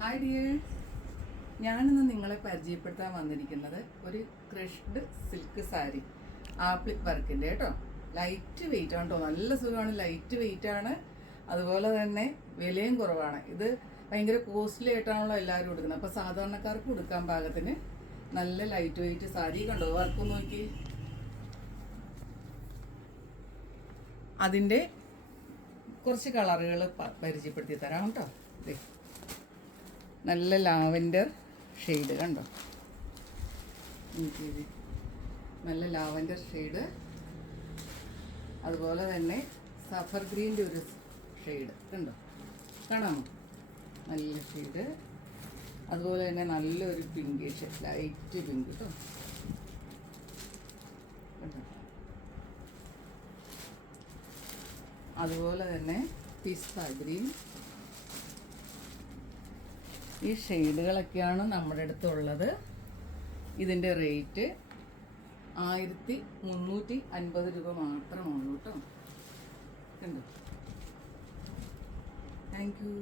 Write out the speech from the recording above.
Hi dears, ഞാനിന്ന് നിങ്ങളെ പരിചയപ്പെടുത്താൻ വന്നിരിക്കുന്നത് ഒരു ക്രഷ്ഡ് സിൽക്ക് സാരി ആപ്ലിക് വർക്കിൻ്റെ കേട്ടോ. ലൈറ്റ് വെയിറ്റ് ആണ് കേട്ടോ, നല്ല സുഖമാണ്, ലൈറ്റ് വെയിറ്റ് ആണ്. അതുപോലെ തന്നെ വിലയും കുറവാണ്. ഇത് ഭയങ്കര കോസ്റ്റ്ലി ആയിട്ടാണല്ലോ എല്ലാവരും കൊടുക്കുന്നത്. അപ്പോൾ സാധാരണക്കാർക്ക് കൊടുക്കാൻ പാകത്തിന് നല്ല ലൈറ്റ് വെയിറ്റ് സാരി കണ്ടോ, വർക്ക് നോക്കി. അതിൻ്റെ കുറച്ച് കളറുകൾ പരിചയപ്പെടുത്തി തരാം കേട്ടോ. ഇതേ നല്ല ലാവൻഡർ ഷെയ്ഡ് കണ്ടോ, നല്ല ലാവൻഡർ ഷെയ്ഡ്. അതുപോലെ തന്നെ സഫർ ഗ്രീൻ്റെ ഒരു ഷെയ്ഡ് കണ്ടോ, കാണാമോ, നല്ല ഷെയ്ഡ്. അതുപോലെ തന്നെ നല്ലൊരു പിങ്കിഷ്, ലൈറ്റ് പിങ്ക് കേട്ടോ, കണ്ടോ. അതുപോലെ തന്നെ പിസ്ത ഗ്രീൻ. ഈ ഷെയ്ഡുകളൊക്കെയാണ് നമ്മുടെ അടുത്തുള്ളത്. ഇതിൻ്റെ റേറ്റ് 1350 രൂപ മാത്രമേ ഉള്ളൂ കേട്ടോ. കണ്ടോ. Thank you.